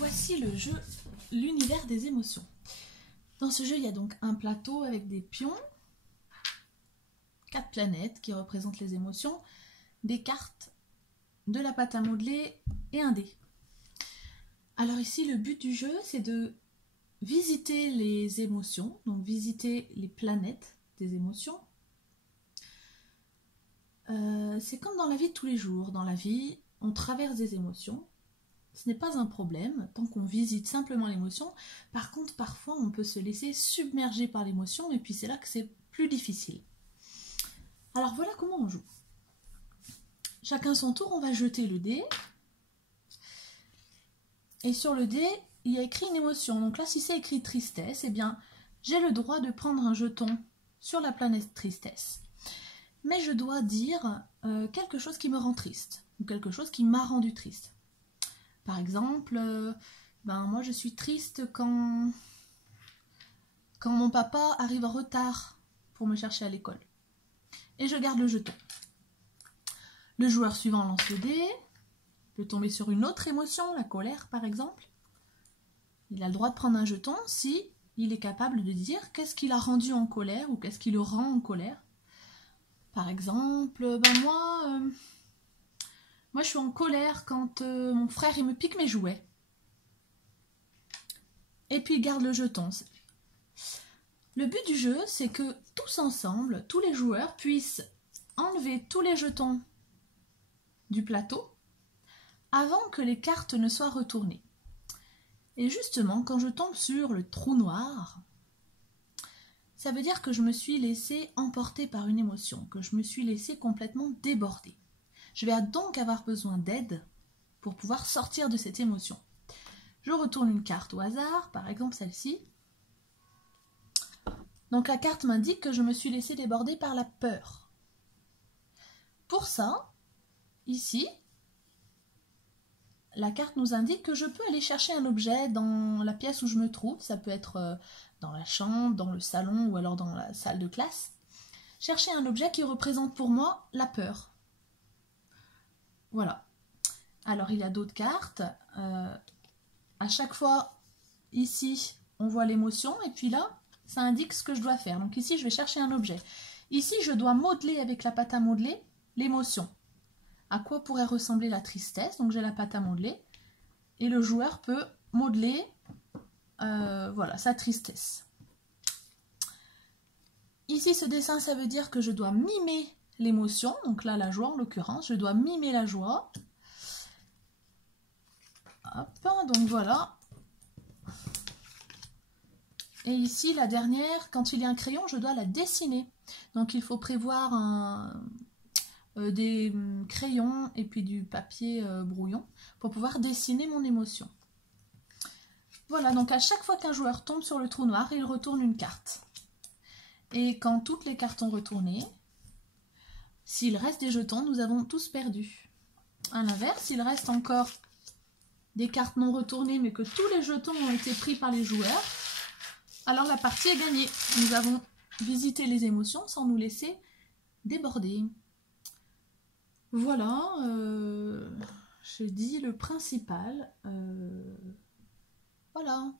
Voici le jeu L'univers des émotions. Dans ce jeu, il y a donc un plateau avec des pions, 4 planètes qui représentent les émotions, des cartes, de la pâte à modeler et un dé. Alors ici, le but du jeu, c'est de visiter les émotions, donc visiter les planètes des émotions. C'est comme dans la vie de tous les jours. Dans la vie, on traverse des émotions. Ce n'est pas un problème tant qu'on visite simplement l'émotion. Par contre, parfois, on peut se laisser submerger par l'émotion et puis c'est là que c'est plus difficile. Alors voilà comment on joue. Chacun son tour, on va jeter le dé. Et sur le dé, il y a écrit une émotion. Donc là, si c'est écrit tristesse, eh bien, j'ai le droit de prendre un jeton sur la planète tristesse. Mais je dois dire quelque chose qui me rend triste ou quelque chose qui m'a rendu triste. Par exemple, moi je suis triste quand mon papa arrive en retard pour me chercher à l'école. Et je garde le jeton. Le joueur suivant lance le dé, peut tomber sur une autre émotion, la colère par exemple. Il a le droit de prendre un jeton si il est capable de dire qu'est-ce qui l'a rendu en colère ou qu'est-ce qui le rend en colère. Par exemple, moi je suis en colère quand mon frère il me pique mes jouets. Et puis il garde le jeton. Le but du jeu, c'est que tous ensemble, tous les joueurs puissent enlever tous les jetons du plateau avant que les cartes ne soient retournées. Et justement, quand je tombe sur le trou noir, ça veut dire que je me suis laissée emporter par une émotion, que je me suis laissée complètement déborder. Je vais donc avoir besoin d'aide pour pouvoir sortir de cette émotion. Je retourne une carte au hasard, par exemple celle-ci. Donc la carte m'indique que je me suis laissée déborder par la peur. Pour ça, ici, la carte nous indique que je peux aller chercher un objet dans la pièce où je me trouve. Ça peut être dans la chambre, dans le salon ou alors dans la salle de classe. Chercher un objet qui représente pour moi la peur. Voilà. Alors il y a d'autres cartes. À chaque fois, ici, on voit l'émotion et puis là, ça indique ce que je dois faire. Donc ici, je vais chercher un objet. Ici, je dois modeler avec la pâte à modeler l'émotion. À quoi pourrait ressembler la tristesse? Donc j'ai la pâte à modeler et le joueur peut modeler voilà, sa tristesse. Ici, ce dessin, ça veut dire que je dois mimer l'émotion. Donc là, la joie en l'occurrence, je dois mimer la joie. Hop, donc voilà. Et ici, la dernière, quand il y a un crayon, je dois la dessiner. Donc il faut prévoir des crayons et puis du papier brouillon pour pouvoir dessiner mon émotion. Voilà, donc à chaque fois qu'un joueur tombe sur le trou noir, il retourne une carte. Et quand toutes les cartes ont retourné, s'il reste des jetons, nous avons tous perdu. À l'inverse, s'il reste encore des cartes non retournées, mais que tous les jetons ont été pris par les joueurs, alors la partie est gagnée. Nous avons visité les émotions sans nous laisser déborder. Voilà, je dis le principal. Voilà.